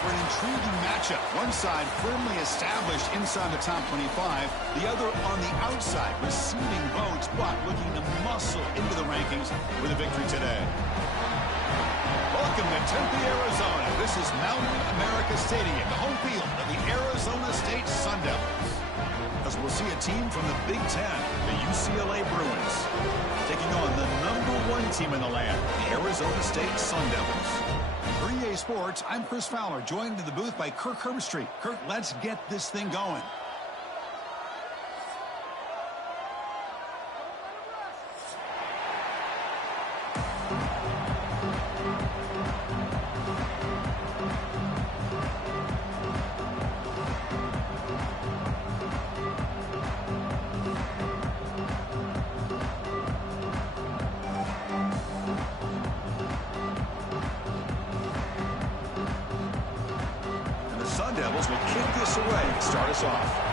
for an intriguing matchup. One side firmly established inside the top 25, the other on the outside, receiving votes, but looking to muscle into the rankings with a victory today. Welcome to Tempe, Arizona. This is Mountain America Stadium, the home field of the Arizona State Sun Devils. As we'll see a team from the Big Ten, the UCLA Bruins, taking on the #1 team in the land, the Arizona State Sun Devils. For EA Sports, I'm Chris Fowler, joined in the booth by Kirk Herbstreit. Kirk, let's get this thing going. Devils will kick this away and start us off.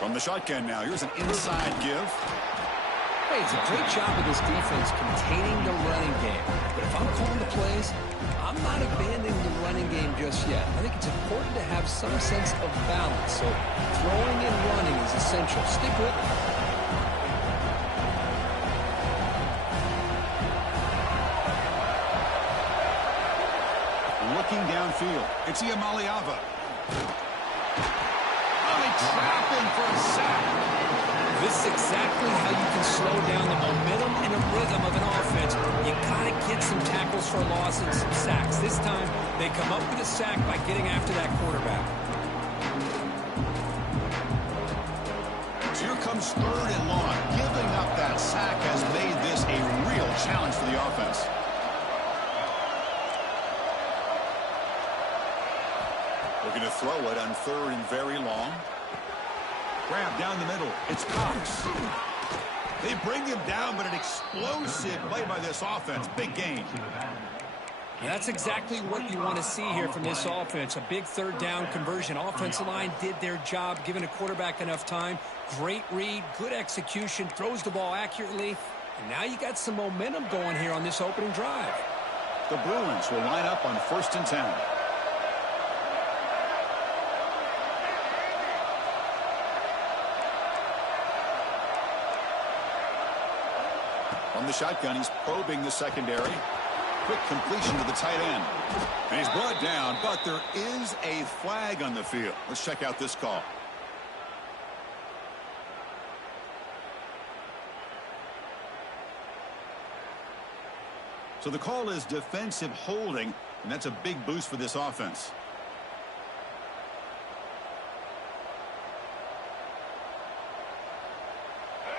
From the shotgun now, here's an inside give. Hey, it's a great job of this defense containing the running game. But if I'm calling the plays, I'm not abandoning the running game just yet. I think it's important to have some sense of balance. So throwing and running is essential. Stick with it. Looking downfield, it's Iamaleava. Trap him for a sack. This is exactly how you can slow down the momentum and the rhythm of an offense. You gotta get some tackles for loss and some sacks. This time, they come up with a sack by getting after that quarterback. Here comes 3rd and long. Giving up that sack has made this a real challenge for the offense. Looking to throw it on 3rd and very long. Grab down the middle. It's Cox. They bring him down, but an explosive play by this offense. Big gain. That's exactly what you want to see here from this offense. A big 3rd down conversion. Offensive line did their job, giving a quarterback enough time. Great read, good execution, throws the ball accurately. And now you got some momentum going here on this opening drive. The Bruins will line up on 1st and 10. From the shotgun, he's probing the secondary. Quick completion to the tight end. And he's brought down, but there is a flag on the field. Let's check out this call. So the call is defensive holding, and that's a big boost for this offense.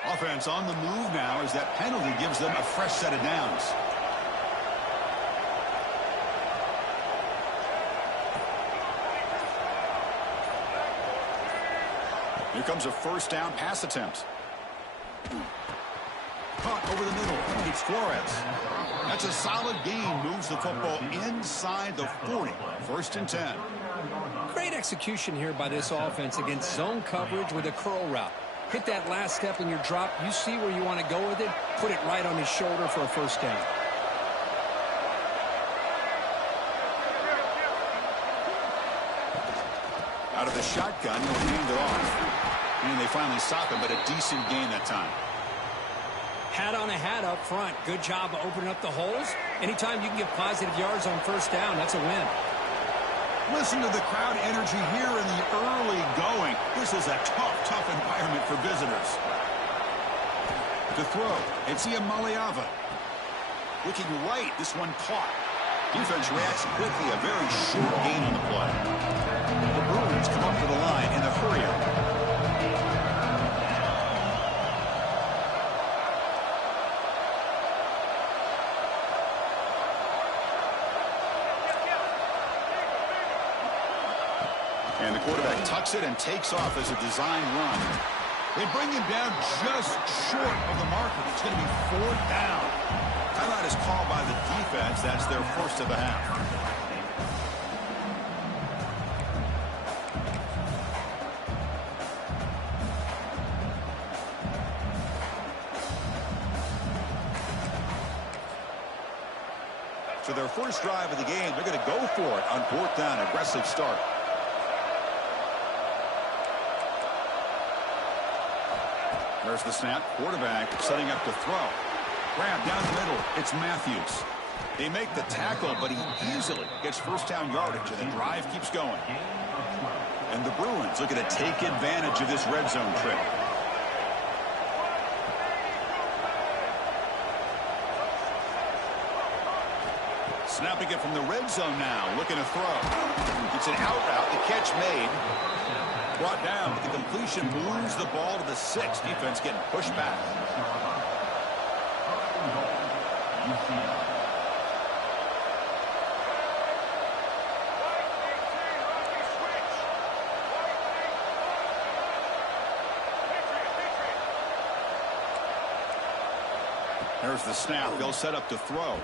Offense on the move now as that penalty gives them a fresh set of downs. Here comes a 1st down pass attempt. Caught over the middle. It's Flores. That's a solid gain. Moves the football inside the 40. 1st and 10. Great execution here by this offense against zone coverage with a curl route. Hit that last step in your drop. You see where you want to go with it. Put it right on his shoulder for a 1st down. Out of the shotgun, he'll hand it off. And they finally stop him, but a decent gain that time. Hat on a hat up front. Good job of opening up the holes. Anytime you can get positive yards on 1st down, that's a win. Listen to the crowd energy here in the early going. This is a tough environment for visitors. To throw, it's Iamaleava. Looking right, this one caught. Defense reacts quickly, a very short gain on the play. The Bruins come up to the line in a hurry. And the quarterback tucks it and takes off as a design run. They bring him down just short of the marker. It's going to be 4th down. Timeout is called by the defense. That's their first of the half. So their first drive of the game, they're going to go for it on 4th down. Aggressive start. There's the snap. Quarterback setting up to throw. Grab down the middle. It's Matthews. They make the tackle, but he easily gets first down yardage, and the drive keeps going. And the Bruins looking to take advantage of this red zone trip. Snapping it from the red zone now, looking to throw. It's an out route, the catch made. Brought down, but the completion moves the ball to the 6. Defense getting pushed back. There's the snap. They'll set up to throw.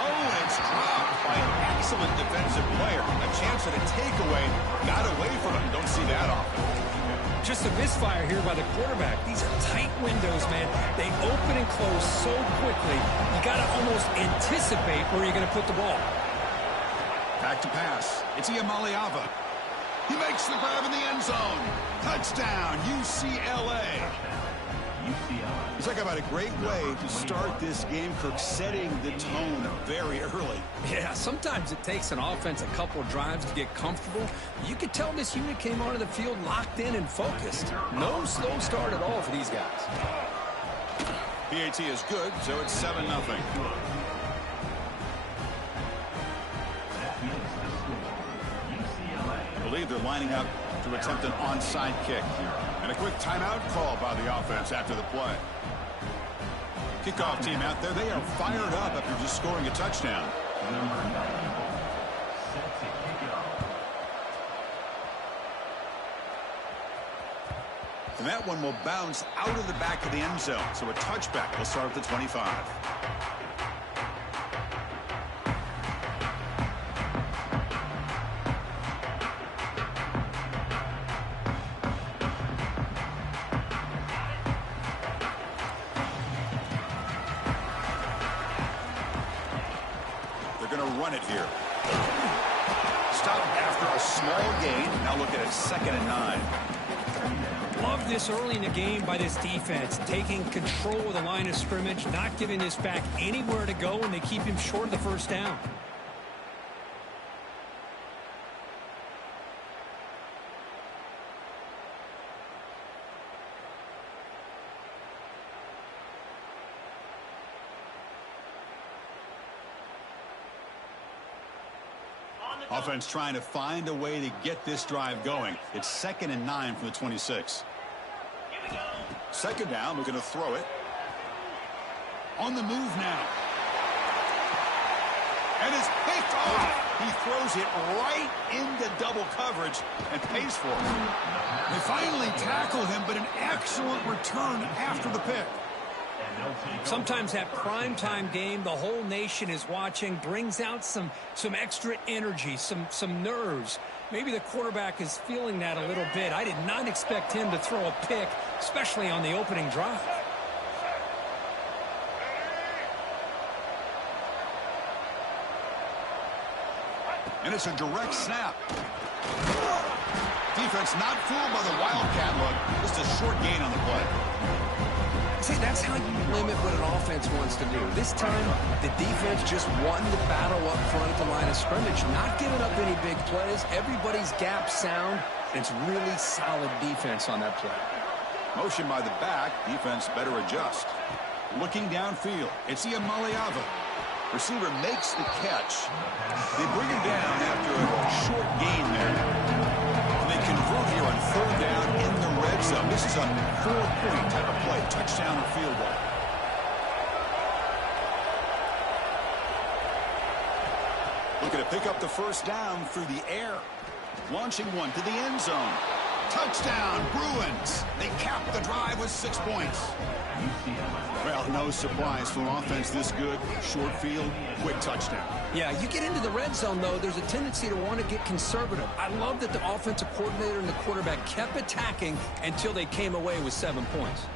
Oh, and it's dropped by an excellent defensive player. A chance at a takeaway. Got away from him. Don't see that often. Just a misfire here by the quarterback. These are tight windows, man. They open and close so quickly. You got to almost anticipate where you're going to put the ball. Back to pass. It's Iamaleava. He makes the grab in the end zone. Touchdown, UCLA. Let's talk about a great way to start this game, Kirk, setting the tone very early. Yeah, sometimes it takes an offense a couple of drives to get comfortable. You could tell this unit came onto the field locked in and focused. No slow start at all for these guys. PAT is good, so it's 7-0. I believe they're lining up to attempt an onside kick. And a quick timeout call by the offense after the play. Kickoff team out there. They are fired up after just scoring a touchdown. And that one will bounce out of the back of the end zone. So a touchback will start at the 25. Run it here. Stop after a small gain. Now look at it, 2nd and 9. Love this early in the game by this defense, taking control of the line of scrimmage, not giving this back anywhere to go, and they keep him short of the first down. Offense trying to find a way to get this drive going. It's 2nd and 9 from the 26. 2nd down, we're going to throw it. On the move now. And it's picked off. He throws it right into double coverage and pays for it. They finally tackle him, but an excellent return after the pick. Sometimes that primetime game, the whole nation is watching, brings out some extra energy, some nerves. Maybe the quarterback is feeling that a little bit. I did not expect him to throw a pick, especially on the opening drive. And it's a direct snap. Defense not fooled by the Wildcat look. Just a short gain on the play. See, that's how you limit what an offense wants to do. This time, the defense just won the battle up front at the line of scrimmage, not giving up any big plays. Everybody's gap sound. It's really solid defense on that play. Motion by the back. Defense better adjust. Looking downfield. It's Iamaleava. Receiver makes the catch. They bring him down after a short gain there. And they convert here on 3rd down in the red zone. This is a 4-point type of play. Touchdown or field goal. Looking to pick up the first down through the air. Launching one to the end zone. Touchdown, Bruins. They capped the drive with 6 points. Well, no surprise for offense this good. Short field, quick touchdown. Yeah, you get into the red zone, though, there's a tendency to want to get conservative. I love that the offensive coordinator and the quarterback kept attacking until they came away with 7 points.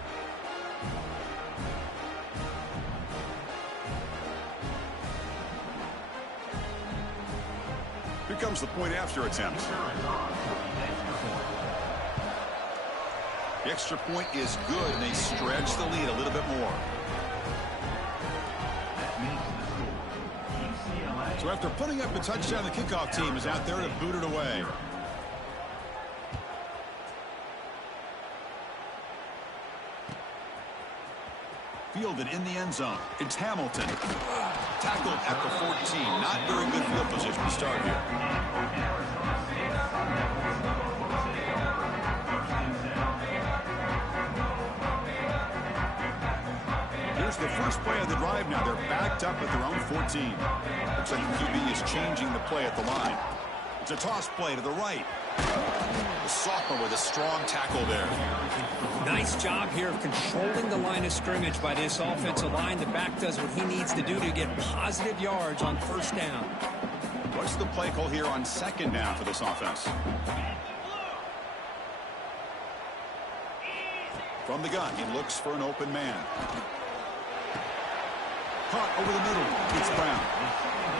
Here comes the point after attempt. The extra point is good, and they stretch the lead a little bit more. So after putting up a touchdown, the kickoff team is out there to boot it away. Fielded in the end zone. It's Hamilton. Tackled at the 14. Not very good field position to start here. Here's the first play of the drive now. They're backed up at their own 14. Looks like the QB is changing the play at the line. It's a toss play to the right. The sophomore with a strong tackle there. Nice job here of controlling the line of scrimmage by this offensive line. The back does what he needs to do to get positive yards on first down. What's the play call here on second down for this offense? From the gun, he looks for an open man. Caught over the middle. It's Brown.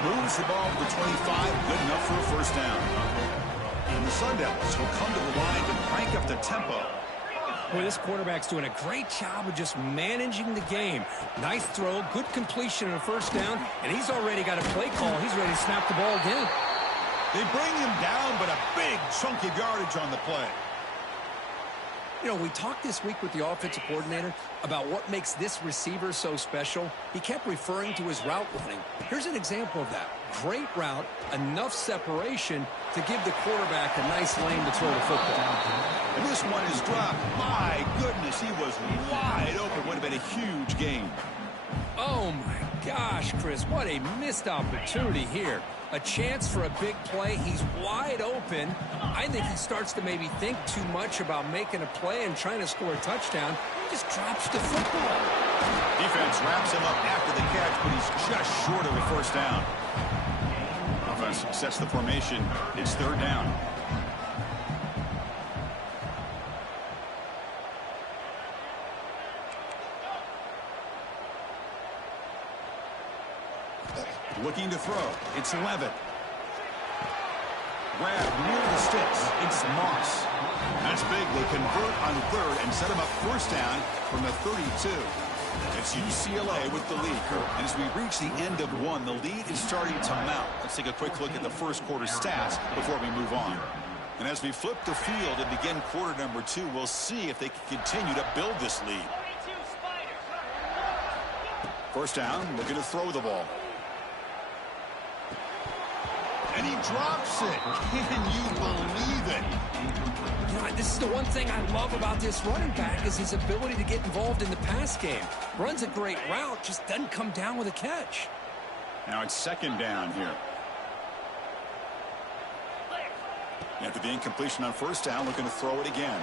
Moves the ball to the 25. Good enough for a first down. And the Sun Devils will come to the line to crank up the tempo. Boy, this quarterback's doing a great job of just managing the game. Nice throw, good completion on a first down, and he's already got a play call. He's ready to snap the ball again. They bring him down, but a big chunk of yardage on the play. You know, we talked this week with the offensive coordinator about what makes this receiver so special. He kept referring to his route running. Here's an example of that. Great route, enough separation to give the quarterback a nice lane to throw the football. And this one is dropped. My goodness, he was wide open. Would have been a huge gain. Oh, my gosh, Chris, what a missed opportunity here. A chance for a big play. He's wide open. I think he starts to maybe think too much about making a play and trying to score a touchdown. He just drops the football. Defense wraps him up after the catch, but he's just short of the first down. Offense sets the formation. It's third down. Looking to throw. It's Levitt. Grab near the sticks. It's Moss. That's big. They convert on third and set him up first down from the 32. It's UCLA with the lead. And as we reach the end of one, the lead is starting to mount. Let's take a quick look at the first quarter stats before we move on. And as we flip the field and begin quarter number 2, we'll see if they can continue to build this lead. First down, looking to throw the ball. And he drops it. Can you believe it? You know, this is the one thing I love about this running back is his ability to get involved in the pass game. Runs a great route, just doesn't come down with a catch. Now it's second down here. After the incompletion on first down, looking to throw it again.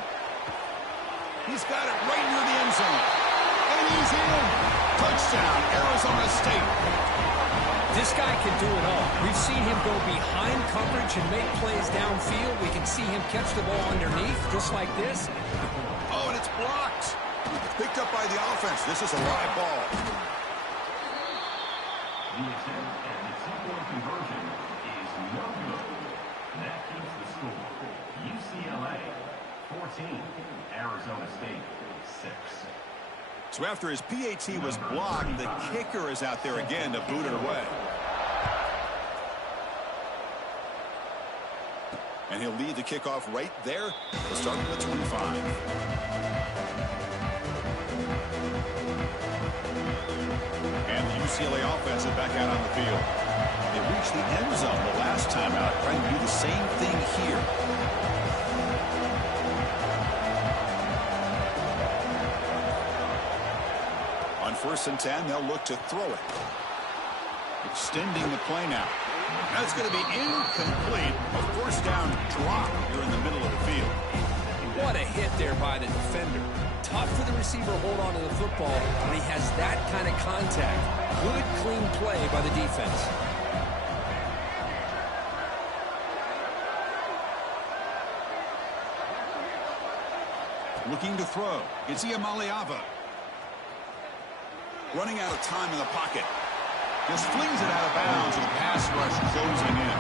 He's got it right near the end zone. And he's in. Touchdown, Arizona State. This guy can do it all. We've seen him go behind coverage and make plays downfield. We can see him catch the ball underneath, just like this. Oh, and it's blocked. Picked up by the offense. This is a live ball. The attempt at the two-point conversion is no good. That keeps the score. UCLA 14, Arizona State 6. So after his PAT was blocked, the kicker is out there again to boot it away. And he'll lead the kickoff right there. We'll start from the 25. And the UCLA offense is back out on the field. They reached the end zone the last time out, trying to do the same thing here. On 1st and 10, they'll look to throw it. Extending the play now. That's going to be incomplete. A first down drop here in the middle of the field. What a hit there by the defender. Tough for the receiver to hold on to the football when he has that kind of contact. Good, clean play by the defense. Looking to throw. It's Iamaleava. Running out of time in the pocket. Just flings it out of bounds, and the pass rush closing in.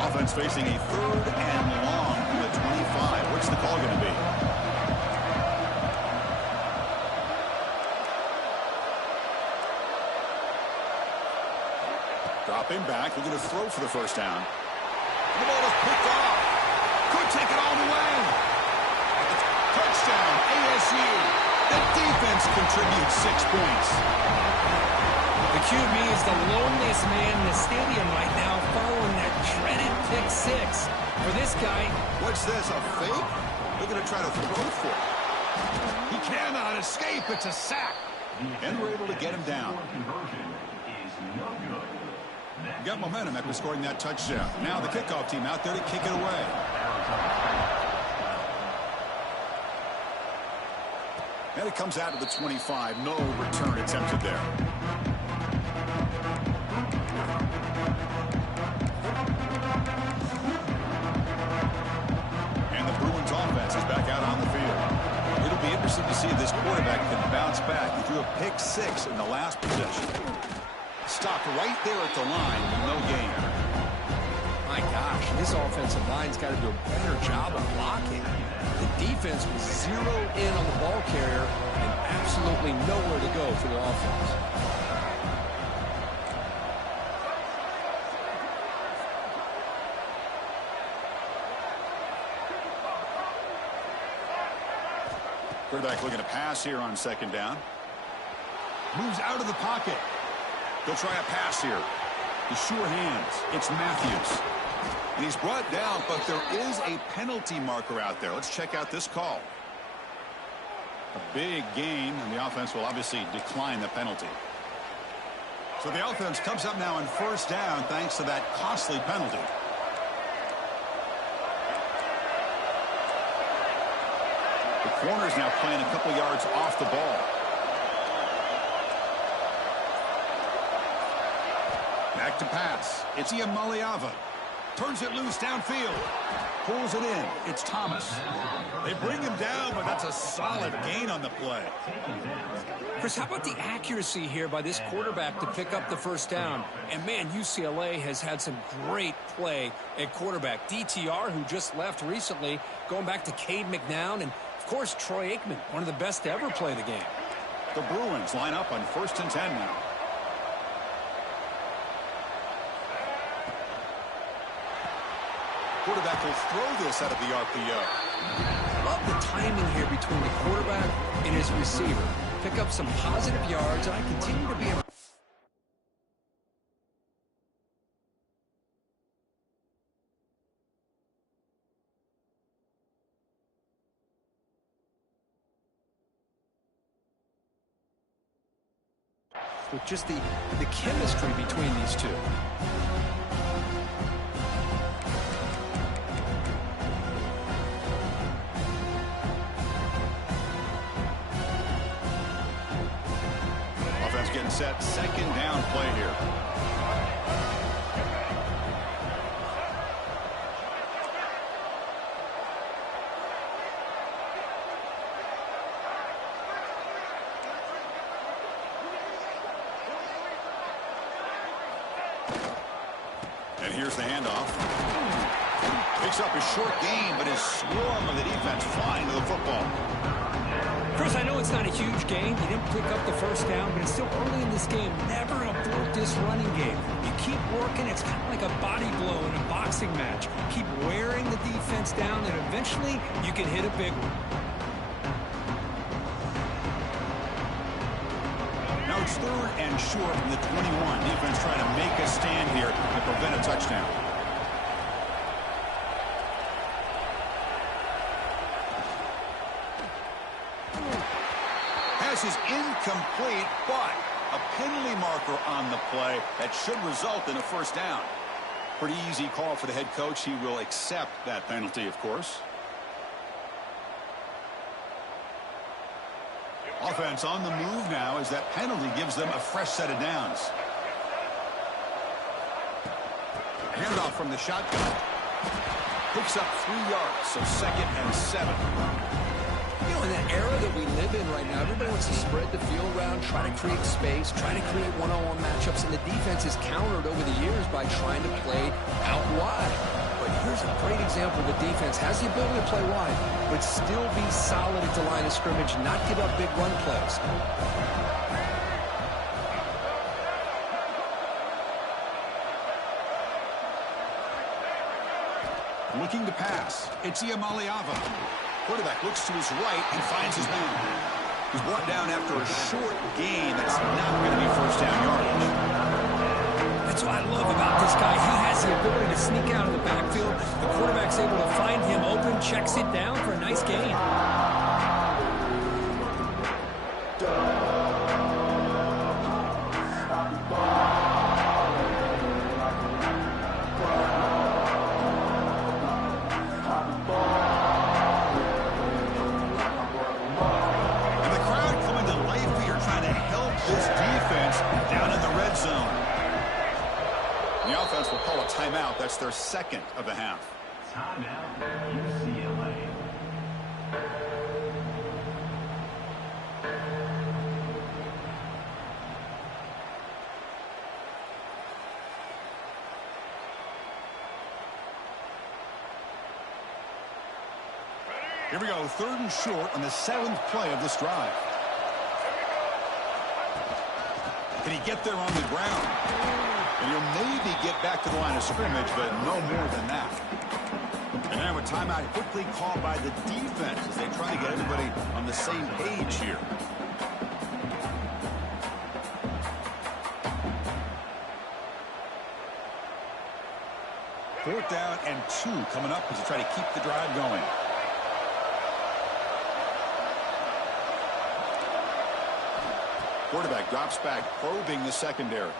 Offense facing a 3rd and long from the 25. What's the call going to be? Dropping back, looking to throw for the first down. The ball is picked off. Could take it all the way. Touchdown, ASU. The defense contributes 6 points. The QB is the loneliest man in the stadium right now following that dreaded pick 6. For this guy, what's this, a fake? They're going to try to throw for it. He cannot escape. It's a sack. And we're able to get him down. Got momentum after scoring that touchdown. Now the kickoff team out there to kick it away. And it comes out of the 25. No return attempted there. And the Bruins offense is back out on the field. It'll be interesting to see if this quarterback can bounce back. He threw a pick 6 in the last possession. Stopped right there at the line with no gain. My gosh, this offensive line's got to do a better job of blocking. The defense was zeroed in on the ball carrier and absolutely nowhere to go for the offense. Quarterback looking to pass here on 2nd down. Moves out of the pocket. They'll try a pass here. The sure hands. It's Matthews. And he's brought down, but there is a penalty marker out there. Let's check out this call. A big gain, and the offense will obviously decline the penalty. So the offense comes up now on 1st down thanks to that costly penalty. The corner's now playing a couple yards off the ball. Back to pass. It's Iamaleava. Turns it loose downfield. Pulls it in. It's Thomas. They bring him down, but that's a solid gain on the play. Chris, how about the accuracy here by this quarterback to pick up the first down? And, man, UCLA has had some great play at quarterback. DTR, who just left recently, going back to Cade McNown, and, of course, Troy Aikman, one of the best to ever play the game. The Bruins line up on 1st and 10 now. Quarterback will throw this out of the RPO. Love the timing here between the quarterback and his receiver. Pick up some positive yards, and I continue to be with just the chemistry between these two. Offense getting set. 2nd down play here. And here's the handoff. Picks up a short gain, but his swarm of the defense flying to the football. Chris, I know it's not a huge gain. You didn't pick up the first down, but it's still early in this game. Never abort this running game. You keep working. It's kind of like a body blow in a boxing match. Keep wearing the defense down, and eventually you can hit a big one. Now it's 3rd and short from the 21. Defense trying to make a stand here to prevent a touchdown. This is incomplete, but a penalty marker on the play that should result in a first down. Pretty easy call for the head coach. He will accept that penalty, of course. Offense on the move now as that penalty gives them a fresh set of downs. Handoff from the shotgun. Picks up 3 yards, so 2nd and 7. You know, in that era that we live in right now, everybody wants to spread the field around, try to create space, try to create one-on-one matchups, and the defense is countered over the years by trying to play out wide. But here's a great example. The defense has the ability to play wide, but still be solid at the line of scrimmage, not give up big run plays. Looking to pass. It's Iamaleava. Quarterback looks to his right and finds his man. He's brought down after a short gain. That's not going to be first down yardage. That's what I love about this guy. He has the ability to sneak out of the backfield. The quarterback's able to find him open, checks it down for a nice gain. Timeout. That's their 2nd of the half. Timeout, UCLA. Here we go. 3rd and short on the 7th play of this drive. Can he get there on the ground? And he'll maybe get back to the line of scrimmage, but no more than that. And now a timeout quickly called by the defense as they try to get everybody on the same page here. Fourth down and 2 coming up as they try to keep the drive going. Quarterback drops back, probing the secondary.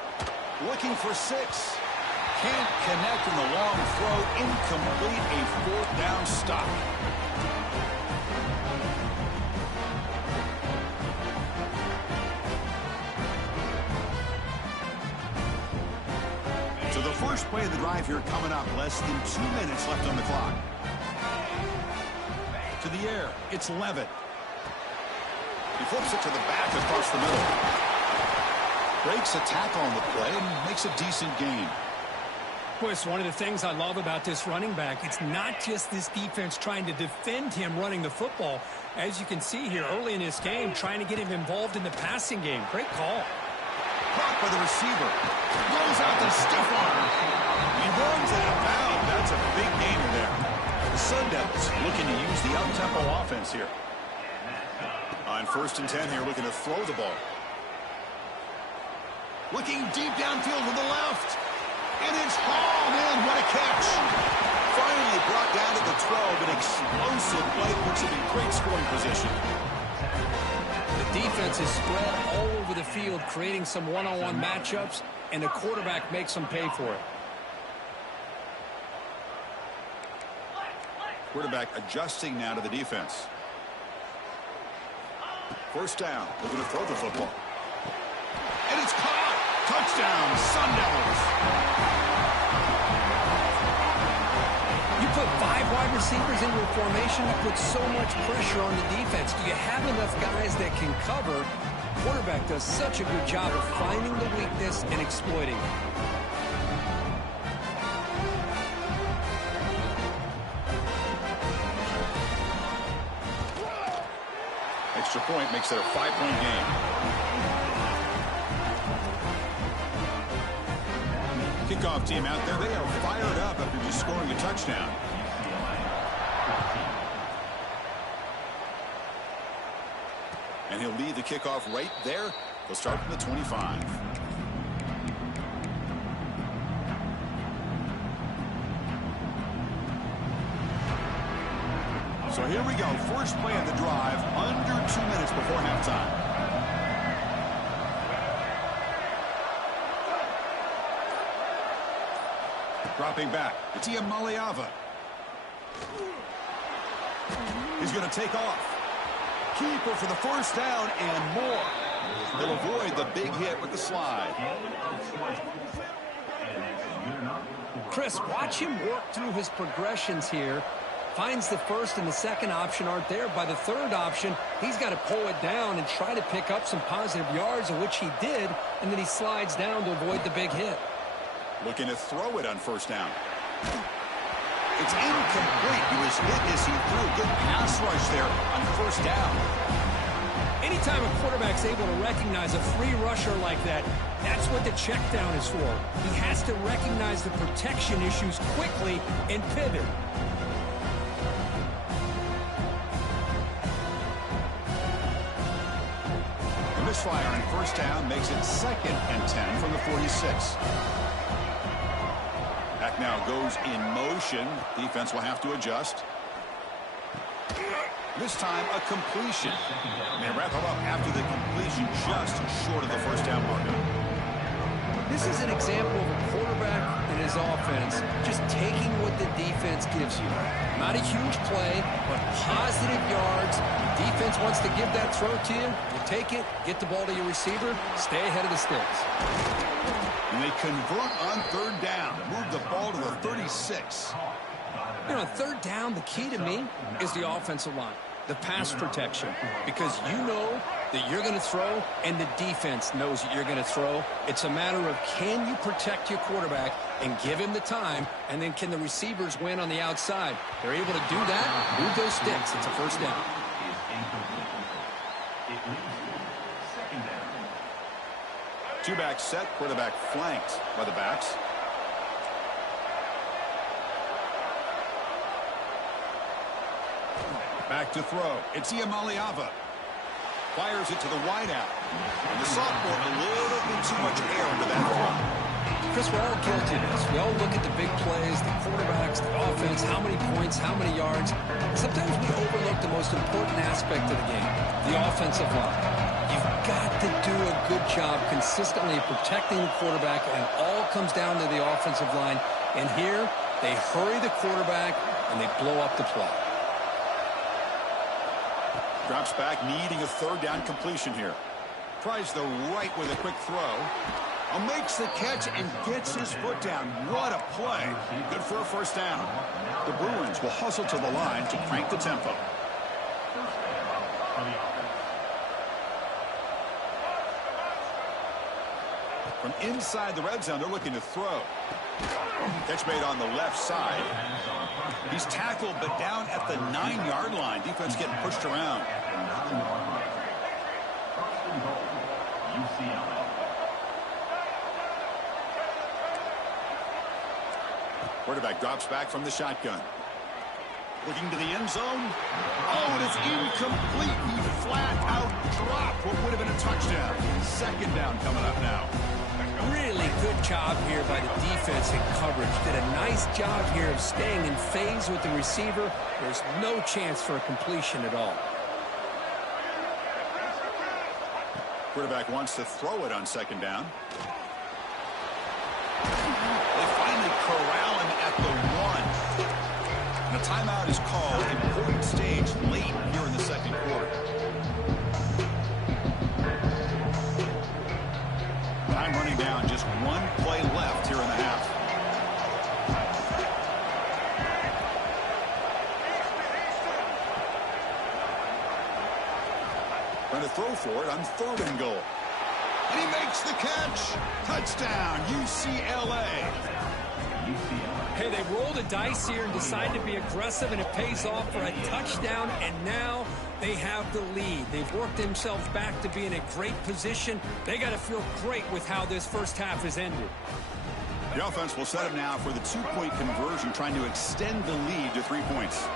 Looking for 6. Can't connect in the long throw. Incomplete. A 4th down stop. So the first play of the drive here coming up. Less than 2 minutes left on the clock. To the air. It's Levitt. He flips it to the back across the middle. Breaks a tackle on the play and makes a decent gain. Boy, it's one of the things I love about this running back. It's not just this defense trying to defend him running the football. As you can see here early in this game, trying to get him involved in the passing game. Great call. Caught by the receiver. Goes out to stiff arm. He runs out of bounds. That's a big gainer there. The Sun Devils looking to use the up-tempo offense here. On 1st and 10 here, looking to throw the ball. Looking deep downfield to the left. And it's hauled in. What a catch. Finally brought down to the 12. An explosive play puts him in great scoring position. The defense is spread all over the field, creating some one-on-one matchups, and the quarterback makes them pay for it. Quarterback adjusting now to the defense. First down. Looking to throw the football. And it's caught. Touchdown, Sun Devils. You put 5 wide receivers into a formation, you put so much pressure on the defense. Do you have enough guys that can cover? Quarterback does such a good job of finding the weakness and exploiting it. Extra point makes it a 5-point game. Kickoff team out there. They are fired up after just scoring a touchdown. And he'll lead the kickoff right there. They'll start from the 25. So here we go. First play of the drive under 2 minutes before halftime. Dropping back. It's Iamaleava. He's going to take off. Keeper for the first down and more. They'll avoid the big hit with the slide. Chris, watch him work through his progressions here. Finds the first and the second option aren't there. By the third option, he's got to pull it down and try to pick up some positive yards, of which he did, and then he slides down to avoid the big hit. Looking to throw it on first down. It's incomplete. He was hit as he threw. Good pass rush there on first down. Anytime a quarterback's able to recognize a free rusher like that, that's what the check down is for. He has to recognize the protection issues quickly and pivot. A misfire on first down makes it 2nd and 10 from the 46. Back now goes in motion. Defense will have to adjust. This time, a completion. They wrap it up after the completion, just short of the first down marker. This is an example of a quarterback and his offense just taking what the defense gives you. Not a huge play, but positive yards. Defense wants to give that throw to you. You take it, get the ball to your receiver, stay ahead of the sticks. And they convert on third down. Move the ball to the 36. You know, third down, the key to me is the offensive line, the pass protection, because you know that you're going to throw and the defense knows that you're going to throw. It's a matter of can you protect your quarterback and give him the time, and then can the receivers win on the outside? They're able to do that, move those sticks. It's a first down. Two-back set, quarterback flanked by the backs. Back to throw. It's Iamaleava. Fires it to the wideout. And the sophomore a little bit too much air into that throw. Chris, we're all guilty of this. We all look at the big plays, the quarterbacks, the offense, how many points, how many yards. Sometimes we overlook the most important aspect of the game, the offensive line. You've got to do a good job consistently protecting the quarterback, and it all comes down to the offensive line. And here, they hurry the quarterback, and they blow up the play. Drops back, needing a third down completion here. Tries the right with a quick throw. Makes the catch and gets his foot down. What a play. Good for a first down. The Bruins will hustle to the line to crank the tempo. From inside the red zone, they're looking to throw. Catch made on the left side. He's tackled, but down at the 9-yard line. Defense getting pushed around. Quarterback drops back from the shotgun. Looking to the end zone. Oh, and it's incomplete. He flat out dropped what would have been a touchdown. Second down coming up now. Really good job here by the defense in coverage. Did a nice job here of staying in phase with the receiver. There's no chance for a completion at all. Quarterback wants to throw it on second down. They finally corral him at the 1. And a timeout is called. Important stage late here in the second quarter. Time running down. Just one play left here in the half. Trying to throw for it on 3rd and goal. And he makes the catch. Touchdown, UCLA. Hey, they roll the dice here and decide to be aggressive, and it pays off for a touchdown, and now they have the lead. They've worked themselves back to be in a great position. They got to feel great with how this first half has ended. The offense will set up now for the 2-point conversion, trying to extend the lead to 3 points.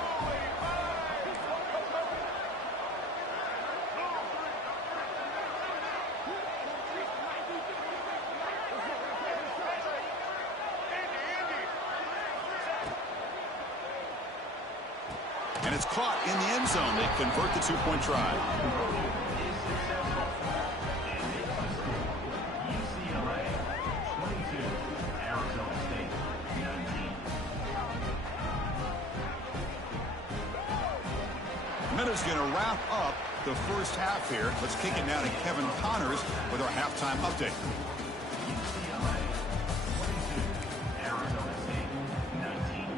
And it's caught in the end zone. They convert the 2-point try. UCLA 22, Arizona State 19. That is going to wrap up the first half here. Let's kick it now to Kevin Connors with our halftime update. UCLA 22, Arizona State 19.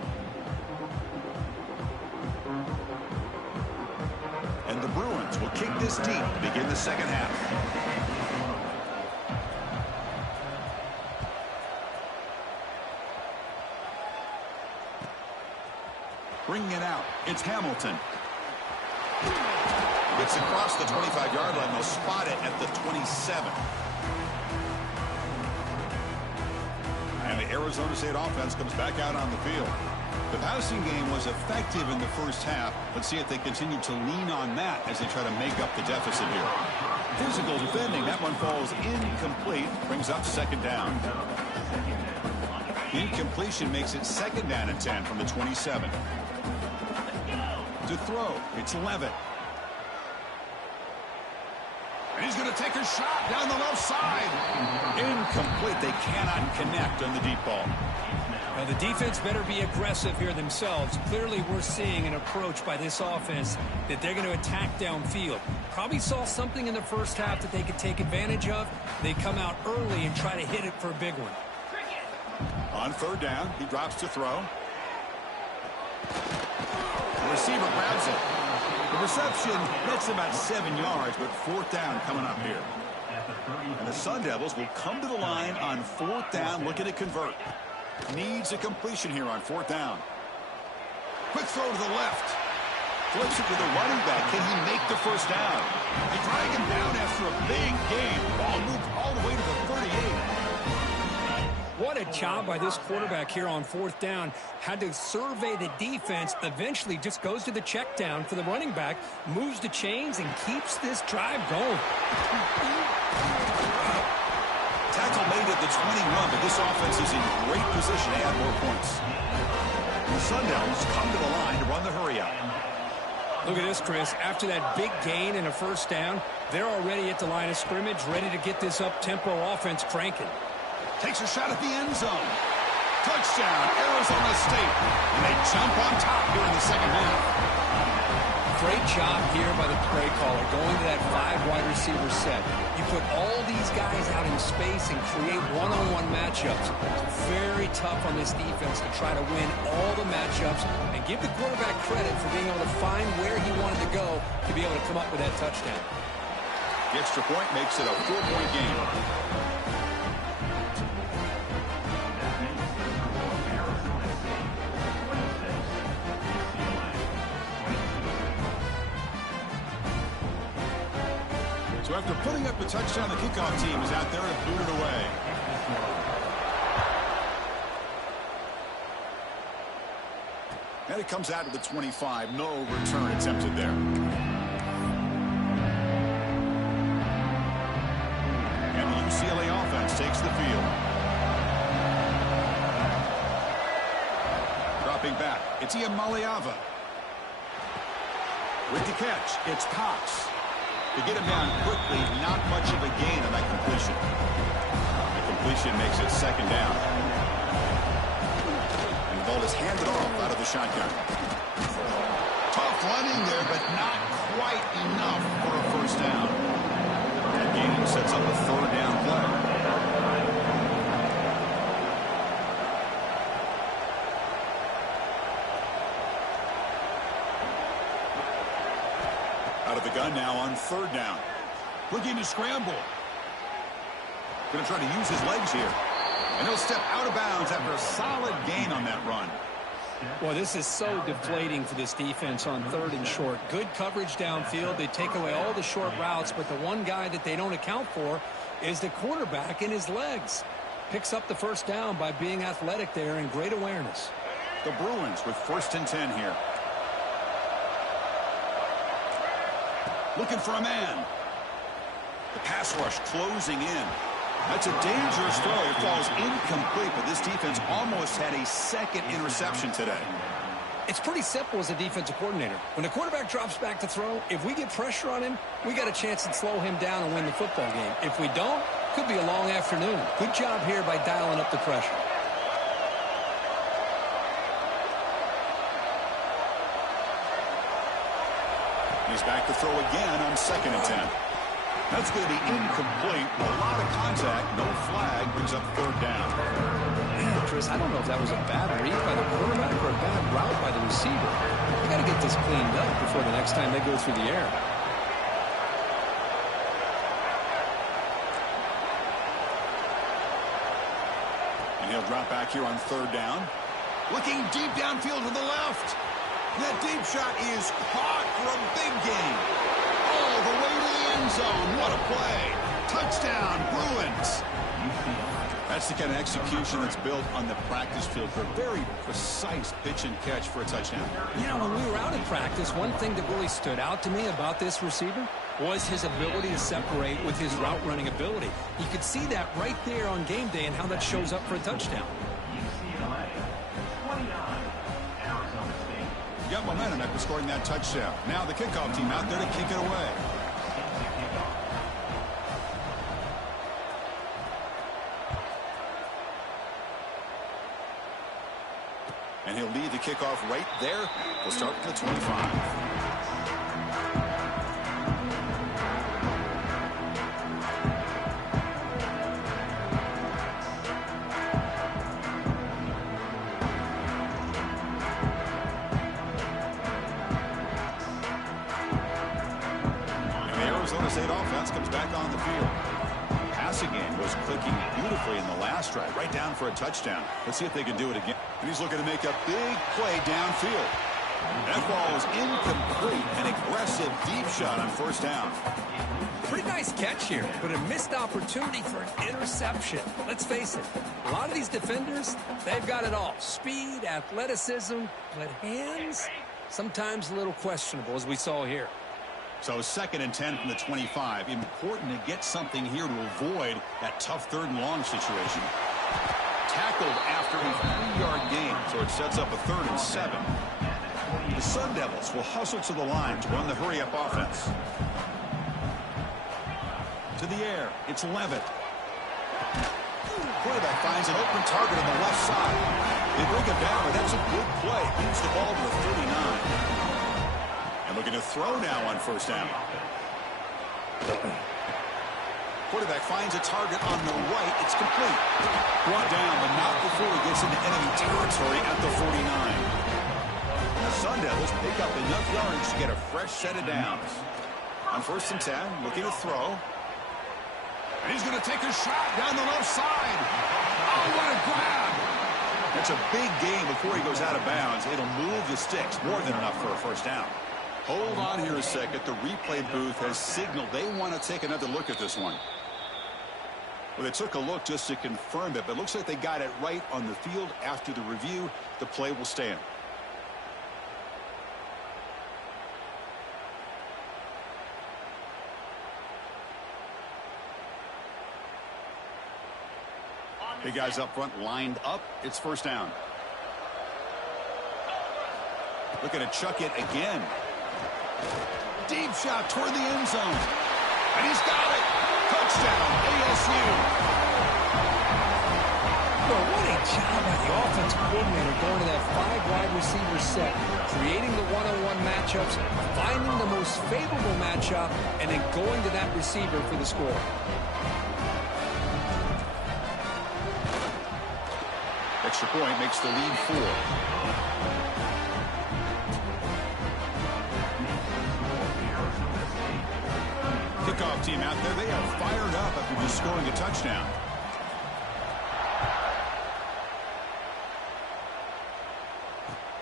And the Bruins will kick this deep to begin the second half. Bringing it out, it's Hamilton. Gets across the 25-yard line. They'll spot it at the 27. And the Arizona State offense comes back out on the field. The passing game was effective in the first half. Let's see if they continue to lean on that as they try to make up the deficit here. Physical defending. That one falls incomplete. Brings up second down. Incompletion makes it second down and 10 from the 27. To throw, it's Levitt. And he's going to take a shot down the left side. Incomplete. They cannot connect on the deep ball. Now, the defense better be aggressive here themselves. Clearly, we're seeing an approach by this offense that they're going to attack downfield. Probably saw something in the first half that they could take advantage of. They come out early and try to hit it for a big one. On third down, he drops to throw. The receiver grabs it. The reception gets about 7 yards, but fourth down coming up here. And the Sun Devils will come to the line on fourth down, looking to convert. Needs a completion here on fourth down. Quick throw to the left. Flips it to the running back. Can he make the first down? They drag him down after a big gain. Ball moved all the way to the 38. What a job by this quarterback here on fourth down. Had to survey the defense. Eventually just goes to the check down for the running back. Moves the chains and keeps this drive going. Tackle made at the 21, but this offense is in great position to add more points. The Sun Devils come to the line to run the hurry up. Look at this, Chris. After that big gain and a first down, they're already at the line of scrimmage, ready to get this up-tempo offense cranking. Takes a shot at the end zone. Touchdown, Arizona State. And they jump on top here in the second half. Great job here by the play caller, going to that 5 wide receiver set. You put all these guys out in space and create one-on-one matchups. It's very tough on this defense to try to win all the matchups and give the quarterback credit for being able to find where he wanted to go to be able to come up with that touchdown. The extra point makes it a 4-point game. So after putting up a touchdown, the kickoff team is out there to boot it away. And it comes out to the 25. No return attempted there. And the UCLA offense takes the field. Dropping back, it's Iamaleava. With the catch, it's Cox. To get him down quickly, not much of a gain on that completion. The completion makes it second down. And the ball is handed off out of the shotgun. Tough running there, but not quite enough for a first down. That gain sets up a third down play. Out of the gun now on third down. Looking to scramble. Going to try to use his legs here. And he'll step out of bounds after a solid gain on that run. Well, this is so deflating for this defense on third and short. Good coverage downfield. They take away all the short routes, but the one guy that they don't account for is the quarterback in his legs. Picks up the first down by being athletic there and great awareness. The Bruins with first and 10 here. Looking for a man. The pass rush closing in. That's a dangerous throw. It falls incomplete, but this defense almost had a second interception today. It's pretty simple as a defensive coordinator. When the quarterback drops back to throw, if we get pressure on him, we got a chance to slow him down and win the football game. If we don't, could be a long afternoon. Good job here by dialing up the pressure. He's back to throw again on 2nd and 10. That's going to be incomplete. A lot of contact. No flag. Brings up 3rd down. Man, Chris, I don't know if that was a bad read by the quarterback or a bad route by the receiver. They got to get this cleaned up before the next time they go through the air. And he'll drop back here on 3rd down. Looking deep downfield to the left. That deep shot is caught for a big gain. All the way to the end zone. What a play. Touchdown, Bruins. That's the kind of execution that's built on the practice field for a very precise pitch and catch for a touchdown. You know, when we were out in practice, one thing that really stood out to me about this receiver was his ability to separate with his route running ability. You could see that right there on game day and how that shows up for a touchdown. UCLA 29, Arizona State. You got momentum after scoring that touchdown. Now the kickoff team out there to kick it away. And he'll lead the kickoff right there. We'll start from the 25. Arizona State offense comes back on the field. Passing game was clicking beautifully in the last drive, right down for a touchdown. Let's see if they can do it again. And he's looking to make a big play downfield. That ball is incomplete. An aggressive deep shot on 1st down. Pretty nice catch here, but a missed opportunity for an interception. Let's face it, a lot of these defenders, they've got it all. Speed, athleticism, but hands, sometimes a little questionable, as we saw here. So 2nd and 10 from the 25. Important to get something here to avoid that tough 3rd and long situation. Tackled after a 3-yard gain, so it sets up a 3rd and 7. The Sun Devils will hustle to the line to run the hurry-up offense. To the air, it's Levitt. Quarterback finds an open target on the left side. They bring it down, but that's a good play. Moves the ball to the 39. Looking to throw now on 1st down. Quarterback finds a target on the right. It's complete. Brought down, but not before he gets into enemy territory at the 49. The Sun Devils pick up enough yards to get a fresh set of downs. On 1st and 10, looking to throw. And he's going to take a shot down the left side. Oh, what a grab. That's a big gain before he goes out of bounds. It'll move the sticks. More than enough for a 1st down. Hold on here a second. The replay booth has signaled they want to take another look at this one. Well, they took a look just to confirm it, but it looks like they got it right on the field. After the review, the play will stand. Big guys up front lined up. It's 1st down. Looking to chuck it again. Deep shot toward the end zone. And he's got it. Touchdown, ASU. Well, what a job by the offensive coordinator going to that 5-wide receiver set, creating the one-on-one matchups, finding the most favorable matchup, and then going to that receiver for the score. Extra point makes the lead 4. Kickoff team out there, they are fired up after just scoring a touchdown.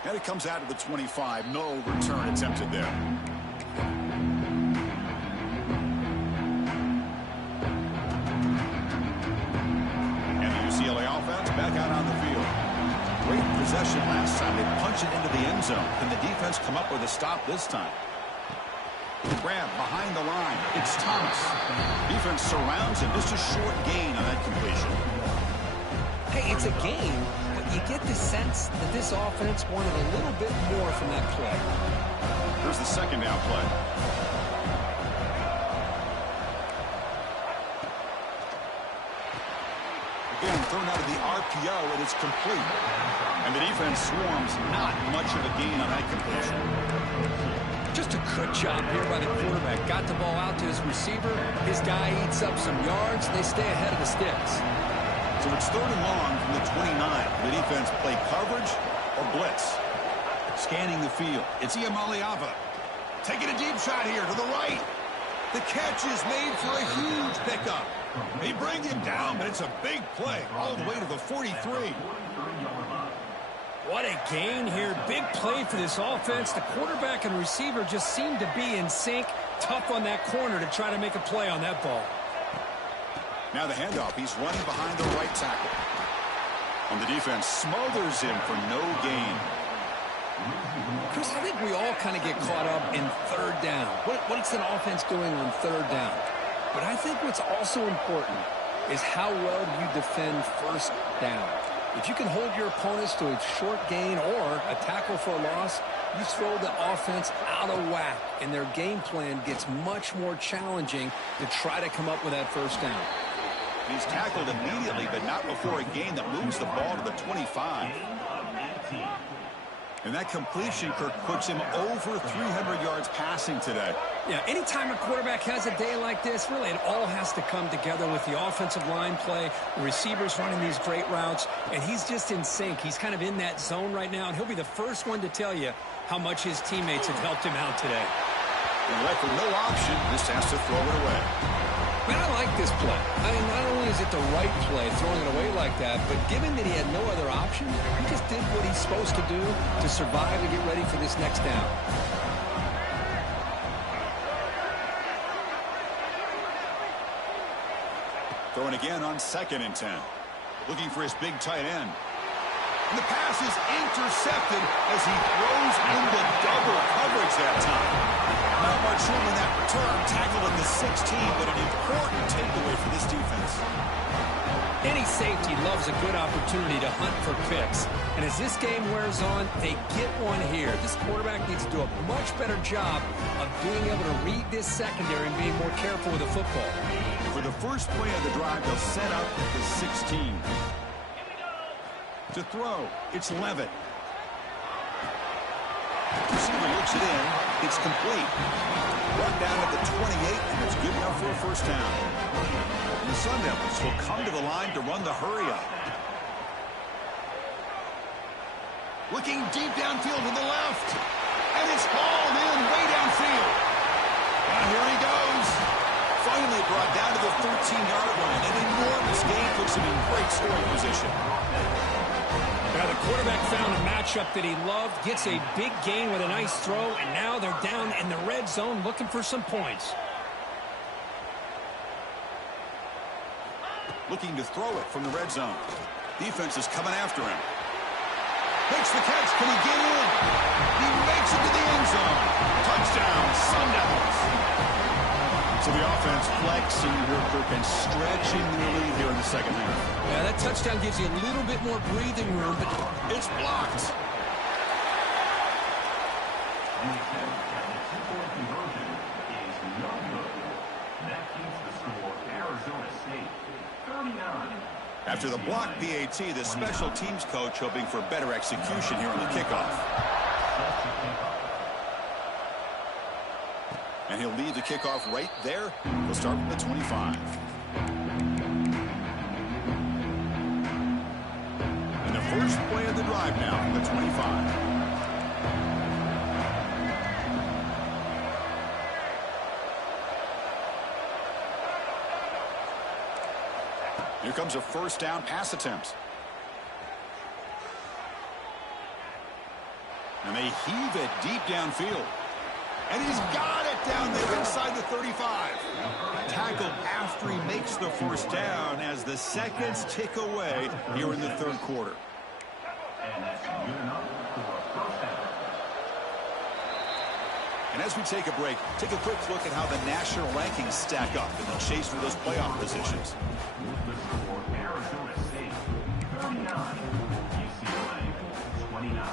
And it comes out to the 25. No return attempted there. And the UCLA offense back out on the field. Great possession last time. They punch it into the end zone. Can the defense come up with a stop this time? Grab behind the line. It's Thomas. Defense surrounds him. Just a short gain on that completion. Hey, it's a gain, but you get the sense that this offense wanted a little bit more from that play. Here's the 2nd down play. Again, thrown out of the RPO, and it's complete. And the defense swarms. Not much of a gain on that completion. Just a good job here by the quarterback. Got the ball out to his receiver. His guy eats up some yards. They stay ahead of the sticks. So it's 3rd and long from the 29. The defense play coverage or blitz. Scanning the field. It's Iamaleava. Taking a deep shot here to the right. The catch is made for a huge pickup. They bring him down, but it's a big play all the way to the 43. What a gain here. Big play for this offense. The quarterback and receiver just seem to be in sync. Tough on that corner to try to make a play on that ball. Now the handoff. He's running behind the right tackle. And the defense smothers him for no gain. Chris, I think we all kind of get caught up in 3rd down. What's an offense doing on 3rd down? But I think what's also important is how well do you defend 1st down. If you can hold your opponents to a short gain or a tackle for a loss, you throw the offense out of whack, and their game plan gets much more challenging to try to come up with that 1st down. He's tackled immediately, but not before a gain that moves the ball to the 25. And that completion, Kirk, puts him over 300 yards passing today. Yeah, anytime a quarterback has a day like this, really it all has to come together with the offensive line play, the receivers running these great routes, and he's just in sync. He's kind of in that zone right now, and he'll be the first one to tell you how much his teammates have helped him out today. And left with no option, just has to throw it away. Man, I like this play. I mean, not only is it the right play, throwing it away like that, but given that he had no other option, he just did what he's supposed to do to survive and get ready for this next down. Throwing again on 2nd and 10. Looking for his big tight end. And the pass is intercepted as he throws into double coverage that time. Not much room in that return. Tackled at the 16, but an important takeaway for this defense. Any safety loves a good opportunity to hunt for picks. And as this game wears on, they get one here. This quarterback needs to do a much better job of being able to read this secondary and being more careful with the football. For the first play of the drive, they'll set up at the 16. To throw, it's Levitt. Receiver looks it in. It's complete. Brought down at the 28, and it's good enough for a 1st down. And the Sun Devils will come to the line to run the hurry-up. Looking deep downfield to the left. And it's hauled in way downfield. And here he goes. Finally brought down to the 13-yard line. An enormous gain puts him in great scoring position. Now the quarterback found a matchup that he loved, gets a big gain with a nice throw, and now they're down in the red zone looking for some points. Looking to throw it from the red zone. Defense is coming after him. Makes the catch. Can he get in? He makes it to the end zone. Touchdown, Sun Devils. So the offense flexing here, Kirk, and stretching their lead here in the 2nd half. Yeah, that touchdown gives you a little bit more breathing room, but it's blocked. And the 2-point conversion is no good. That keeps the score Arizona State 39. After the blocked PAT, the special teams coach hoping for better execution here on the kickoff. And he'll lead the kickoff right there. He'll start from the 25. And the first play of the drive now from the 25. Here comes a 1st down pass attempt. And they heave it deep downfield. And he's got it down there inside the 35. Tackled after he makes the 1st down as the seconds tick away here in the 3rd quarter. And that's good enough for a 1st down. And as we take a break, take a quick look at how the national rankings stack up in the chase for those playoff positions. The score Arizona State 39, UCLA 29.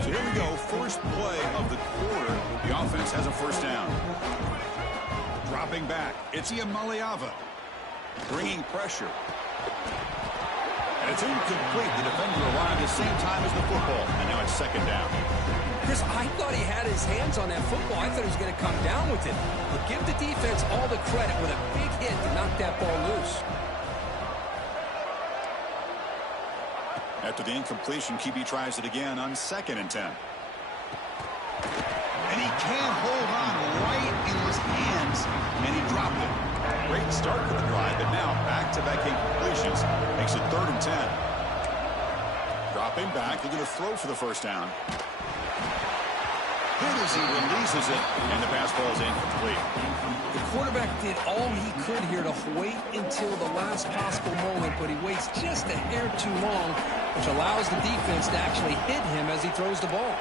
So here we go, first play of the quarter. The offense has a 1st down. Dropping back, it's Iamaleava. Bringing pressure. It's incomplete. The defender arrived at the same time as the football, and now it's second down. Chris, I thought he had his hands on that football. I thought he was going to come down with it. But give the defense all the credit with a big hit to knock that ball loose. After the incompletion, QB tries it again on 2nd and 10. And he can't hold on right in his hands, and he dropped it. Great start to the drive, but now back-to-back incompletions makes it 3rd and 10. Dropping back, looking to throw for the first down. Hit as he releases it, and the pass ball is incomplete. The quarterback did all he could here to wait until the last possible moment, but he waits just a hair too long, which allows the defense to actually hit him as he throws the ball.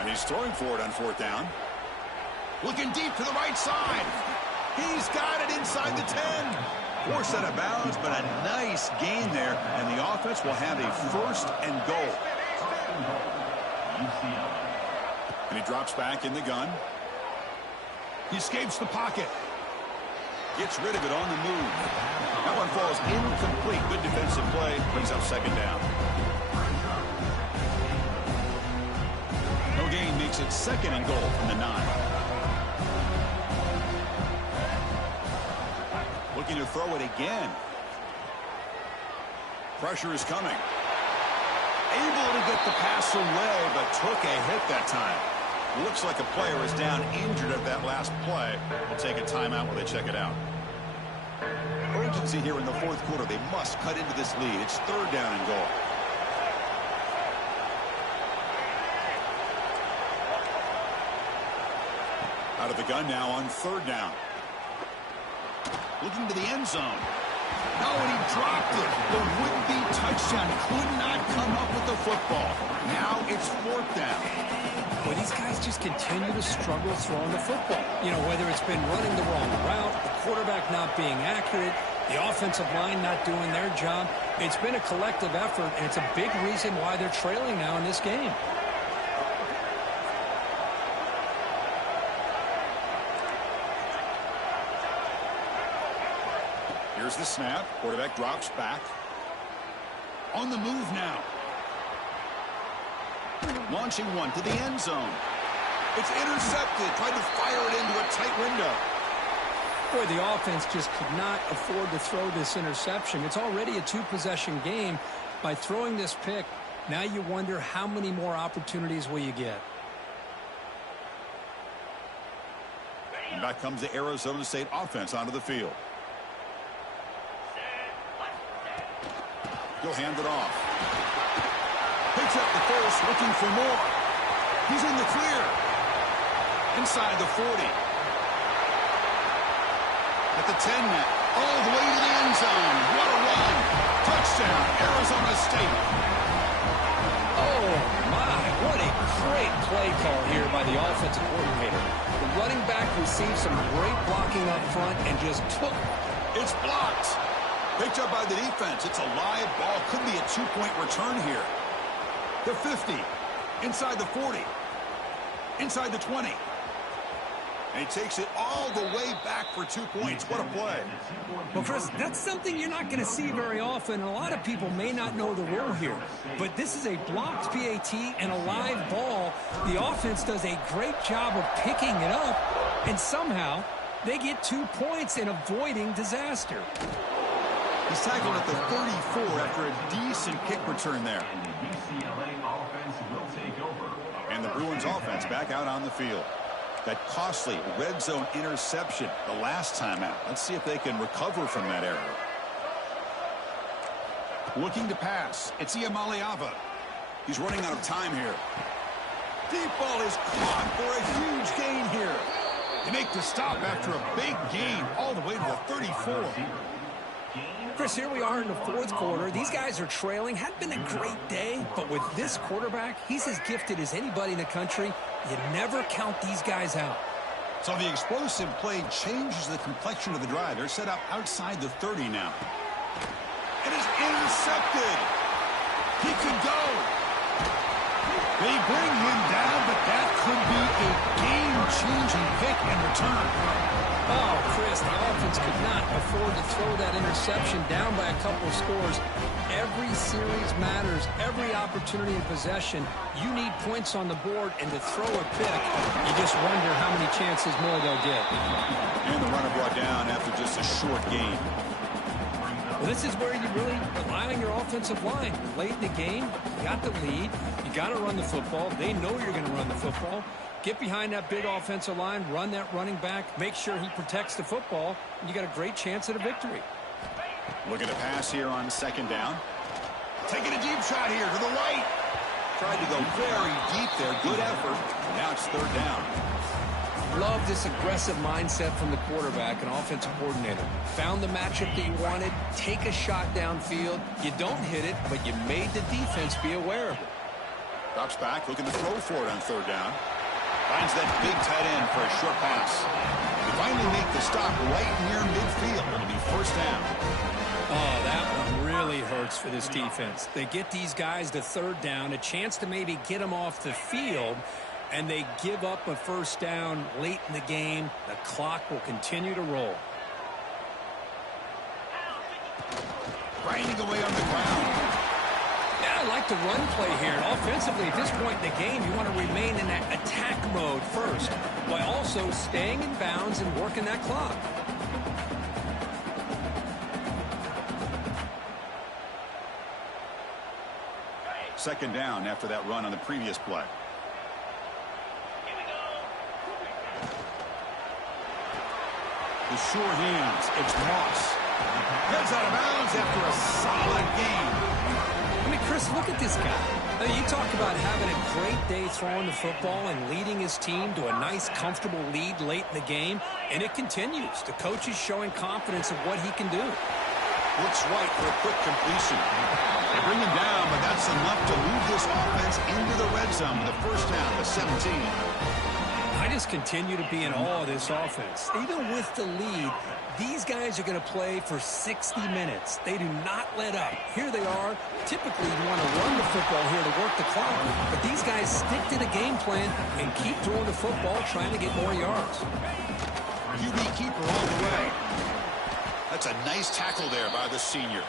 And he's throwing for it on 4th down. Looking deep to the right side. He's got it inside the 10. Forced out of bounds, but a nice gain there, and the offense will have a 1st and goal. And he drops back in the gun. He escapes the pocket. Gets rid of it on the move. That one falls incomplete. Good defensive play. Brings up 2nd down. No gain makes it 2nd and goal from the 9. Looking to throw it again. Pressure is coming. Able to get the pass away, but took a hit that time. Looks like a player is down injured at that last play. We'll take a timeout while they check it out. Urgency here in the 4th quarter. They must cut into this lead. It's 3rd down and goal. Out of the gun now on 3rd down. Looking to the end zone. No, and he dropped it. The would-be touchdown could not come up with the football. Now it's 4th down. Well, these guys just continue to struggle throwing the football. You know, whether it's been running the wrong route, the quarterback not being accurate, the offensive line not doing their job. It's been a collective effort, and it's a big reason why they're trailing now in this game. Here's the snap. Quarterback drops back. On the move now. Launching one to the end zone. It's intercepted. Tried to fire it into a tight window. Boy, the offense just could not afford to throw this interception. It's already a 2-possession game. By throwing this pick, now you wonder how many more opportunities will you get. And back comes the Arizona State offense onto the field. He'll hand it off. Picks up the first, looking for more. He's in the clear. Inside the 40. At the 10 net. All the way to the end zone. What a run. Touchdown, Arizona State. Oh, my. What a great play call here by the offensive coordinator. The running back received some great blocking up front and just took. It's blocked. Picked up by the defense. It's a live ball. Could be a 2-point return here. The 50. Inside the 40. Inside the 20. And he takes it all the way back for 2 points. What a play. Well, Chris, that's something you're not going to see very often. A lot of people may not know the rule here. But this is a blocked PAT and a live ball. The offense does a great job of picking it up. And somehow they get 2 points in avoiding disaster. He's tackled at the 34 after a decent kick return there. And the Bruins offense back out on the field. That costly red zone interception the last time out. Let's see if they can recover from that error. Looking to pass. It's Iamaleava. He's running out of time here. Deep ball is caught for a huge gain here. They make the stop after a big gain all the way to the 34. Chris, here we are in the 4th quarter. These guys are trailing. Hadn't been a great day, but with this quarterback, he's as gifted as anybody in the country. You never count these guys out. So the explosive play changes the complexion of the drive. They're set up outside the 30 now. It is intercepted. He could go. They bring him down, but that could be a game-changing pick in return. Oh, Chris, the offense could not afford to throw that interception down by a couple of scores. Every series matters. Every opportunity in possession. You need points on the board, and to throw a pick, you just wonder how many chances more they'll get. And the runner brought down after just a short gain. Well, this is where you really rely on your offensive line. Late in the game, you got the lead. You got to run the football. They know you're going to run the football. Get behind that big offensive line, run that running back, make sure he protects the football, and you got a great chance at a victory. Look at a pass here on second down. Taking a deep shot here to the right. Tried to go very deep there. Good effort. Now it's third down. Love this aggressive mindset from the quarterback and offensive coordinator. Found the matchup that you wanted. Take a shot downfield. You don't hit it, but you made the defense be aware of it. Drops back, looking to throw for it on third down. Finds that big tight end for a short pass. They finally make the stop right near midfield. It'll be first down. Oh, that one really hurts for this defense. They get these guys to third down, a chance to maybe get them off the field, and they give up a first down late in the game. The clock will continue to roll. Grinding away on the ground. Yeah, I like the run play here. And offensively, at this point in the game, you want to remain in that attack mode first, while also staying in bounds and working that clock. Second down after that run on the previous play. The sure hands. It's Moss. Heads out of bounds after a solid game. I mean, Chris, look at this guy. I mean, you talk about having a great day throwing the football and leading his team to a nice, comfortable lead late in the game, and it continues. The coach is showing confidence of what he can do. Looks right for a quick completion. They bring him down, but that's enough to move this offense into the red zone with a first down to 17. I just continue to be in awe of this offense. Even with the lead, these guys are going to play for 60 minutes. They do not let up. Here they are. Typically, you want to run the football here to work the clock, but these guys stick to the game plan and keep throwing the football, trying to get more yards. QB keeper all the way. That's a nice tackle there by the senior.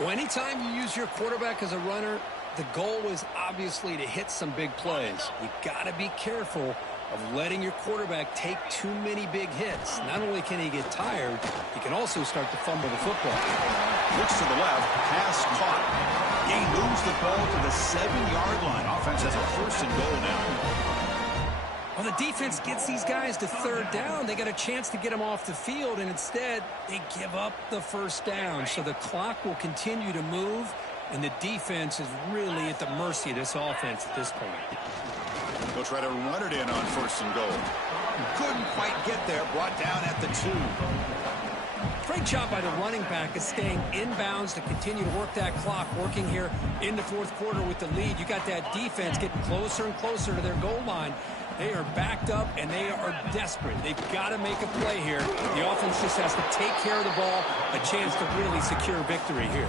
Well, anytime you use your quarterback as a runner, the goal is obviously to hit some big plays. You got to be careful of letting your quarterback take too many big hits. Not only can he get tired, he can also start to fumble the football. Looks to the left, pass caught. He moves the ball to the 7-yard line. Offense has a first and goal now. Well, the defense gets these guys to third down. They got a chance to get them off the field, and instead they give up the first down. So the clock will continue to move, and the defense is really at the mercy of this offense at this point. They'll try to run it in on first and goal. Couldn't quite get there. Brought down at the 2. Great job by the running back of staying inbounds to continue to work that clock, working here in the fourth quarter with the lead. You got that defense getting closer and closer to their goal line. They are backed up, and they are desperate. They've got to make a play here. The offense just has to take care of the ball, a chance to really secure victory here.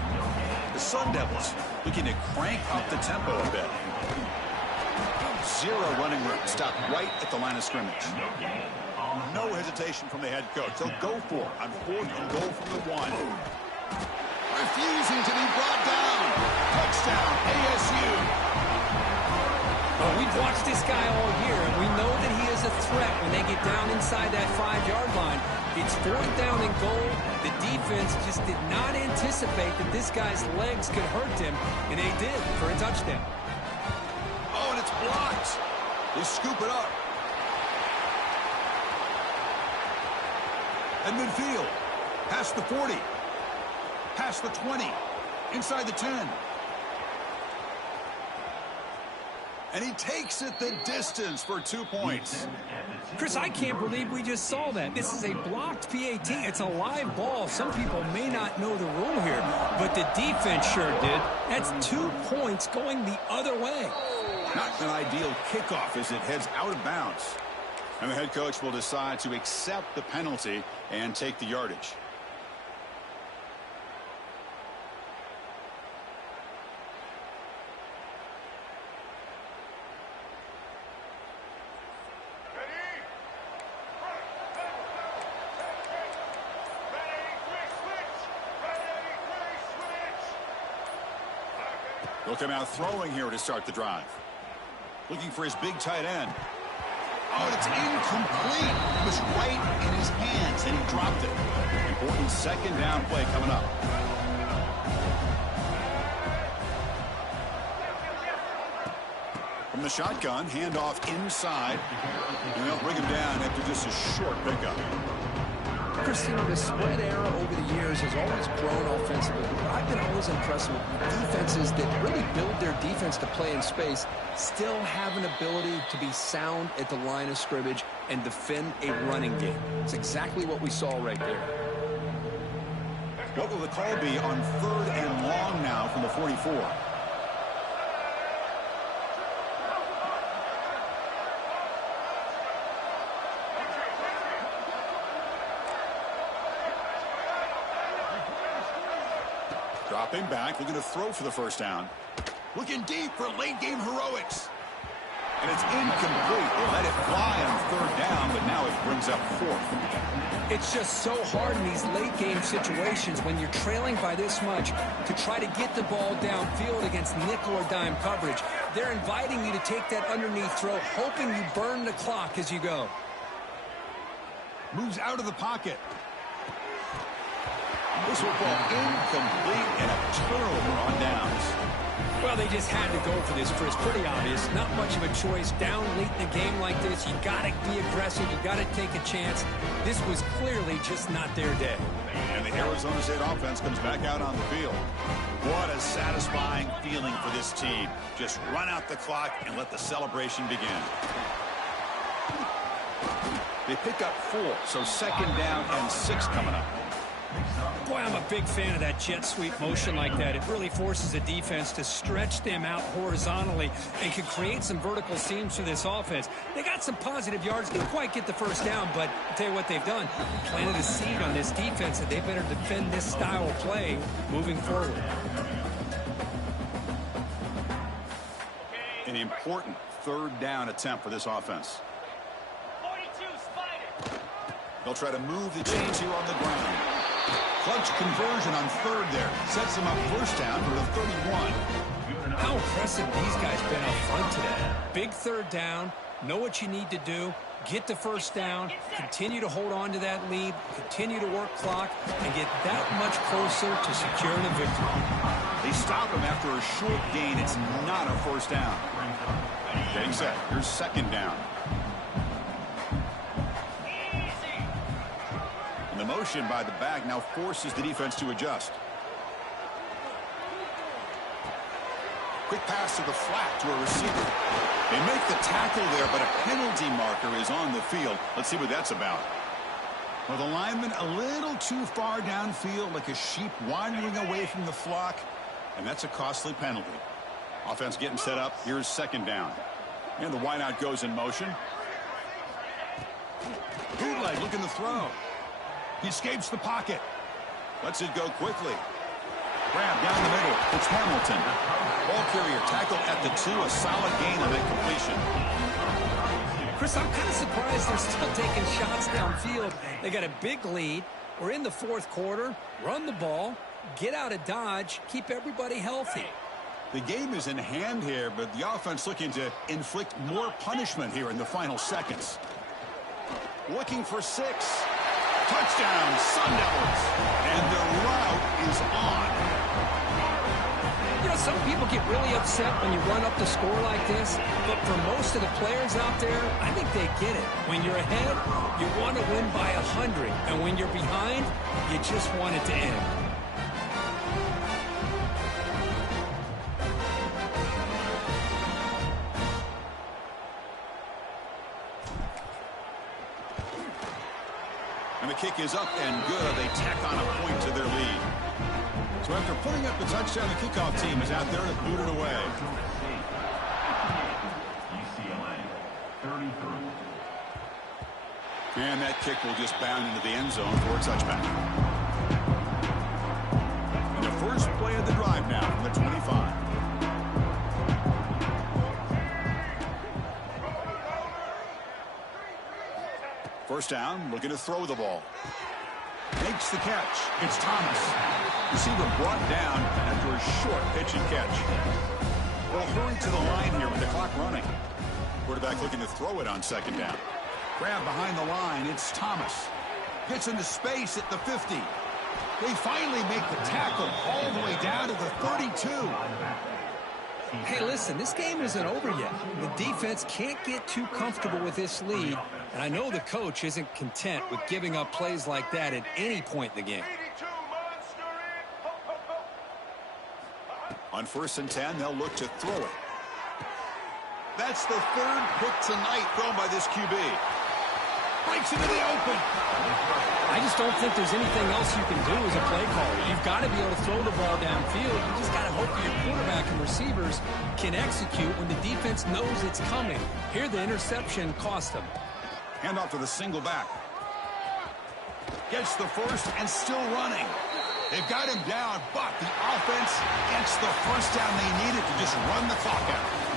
The Sun Devils looking to crank up the tempo a bit. Zero running room. Stopped right at the line of scrimmage. No hesitation from the head coach. They'll go for it on fourth and goal from the 1. Refusing to be brought down. Touchdown, ASU. Well, we've watched this guy all year, and we know that he is a threat when they get down inside that 5-yard line. It's fourth down and goal. The defense just did not anticipate that this guy's legs could hurt him, and they did for a touchdown. Oh, and it's blocked. They scoop it up. At midfield. Past the 40. Past the 20. Inside the 10. And he takes it the distance for 2 points. Chris, I can't believe we just saw that. This is a blocked PAT. It's a live ball. Some people may not know the rule here, but the defense sure did. That's 2 points going the other way. Not an ideal kickoff as it heads out of bounds. And the head coach will decide to accept the penalty and take the yardage. He'll come out throwing here to start the drive. Looking for his big tight end. Oh, and it's incomplete. It was right in his hands, and he dropped it. Important second down play coming up. From the shotgun, handoff inside. And they'll bring him down after just a short pickup. Chris, the spread era over the years has always grown offensively, but I've been always impressed with defenses that really build their defense to play in space, still have an ability to be sound at the line of scrimmage and defend a running game. It's exactly what we saw right there. What will the call be on 3rd and long now from the 44? Dropping back, looking to throw for the first down. Looking deep for late-game heroics. And it's incomplete. They let it fly on 3rd down, but now it brings up 4th. It's just so hard in these late-game situations when you're trailing by this much to try to get the ball downfield against nickel or dime coverage. They're inviting you to take that underneath throw, hoping you burn the clock as you go. Moves out of the pocket. This will fall incomplete and a turnover on downs. Well, they just had to go for this, Chris. Pretty obvious. Not much of a choice. Down late in a game like this, you got to be aggressive. You got to take a chance. This was clearly just not their day. And the Arizona State offense comes back out on the field. What a satisfying feeling for this team. Just run out the clock and let the celebration begin. They pick up 4, so 2nd down and 6 coming up. Boy, I'm a big fan of that jet sweep motion like that. It really forces a defense to stretch them out horizontally and can create some vertical seams for this offense. They got some positive yards. Didn't quite get the first down, but I'll tell you what they've done. Planted a seed on this defense that they better defend this style of play moving forward. An important 3rd down attempt for this offense. They'll try to move the chains here on the ground. Clutch conversion on 3rd there. Sets them up 1st down for the 31. How impressive these guys been up front today. Big 3rd down. Know what you need to do. Get the 1st down. Continue to hold on to that lead. Continue to work clock. And get that much closer to securing a victory. They stop him after a short gain. It's not a 1st down. Getting set. Here's 2nd down. The motion by the back now forces the defense to adjust. Quick pass to the flat to a receiver. They make the tackle there, but a penalty marker is on the field. Let's see what that's about. Well, the lineman a little too far downfield, like a sheep wandering away from the flock, and that's a costly penalty. Offense getting set up. Here's 2nd down. And the wideout goes in motion. Bootleg looking to throw. He escapes the pocket. Lets it go quickly. Grab down the middle. It's Hamilton. Ball carrier tackled at the 2. A solid gain on that completion. Chris, I'm kind of surprised they're still taking shots downfield. They got a big lead. We're in the 4th quarter. Run the ball. Get out of Dodge. Keep everybody healthy. The game is in hand here, but the offense looking to inflict more punishment here in the final seconds. Looking for 6. Touchdown, Sun Devils. And the route is on. You know, some people get really upset when you run up the score like this, but for most of the players out there, I think they get it. When you're ahead, you want to win by 100, and when you're behind, you just want it to end. And the kick is up and good. They tack on a point to their lead. So after putting up the touchdown, the kickoff team is out there to boot it away. UCLA, 33. And that kick will just bound into the end zone for a touchback. And the first play of the drive now from the 25. First down, looking to throw the ball. Makes the catch. It's Thomas. Receiver brought down after a short pitch and catch. They'll hurry to the line here with the clock running. Quarterback looking to throw it on second down. Grab behind the line. It's Thomas. Gets into space at the 50. They finally make the tackle all the way down to the 32. Hey, listen, this game isn't over yet. The defense can't get too comfortable with this lead, and I know the coach isn't content with giving up plays like that at any point in the game. On 1st and 10, they'll look to throw it. That's the 3rd pick tonight thrown by this QB. Breaks into the open. I just don't think there's anything else you can do as a play caller. You've got to be able to throw the ball downfield. You just got to hope that your quarterback and receivers can execute when the defense knows it's coming. Here, the interception cost them. Handoff to the single back. Gets the first and still running. They've got him down, but the offense gets the first down they needed to just run the clock out.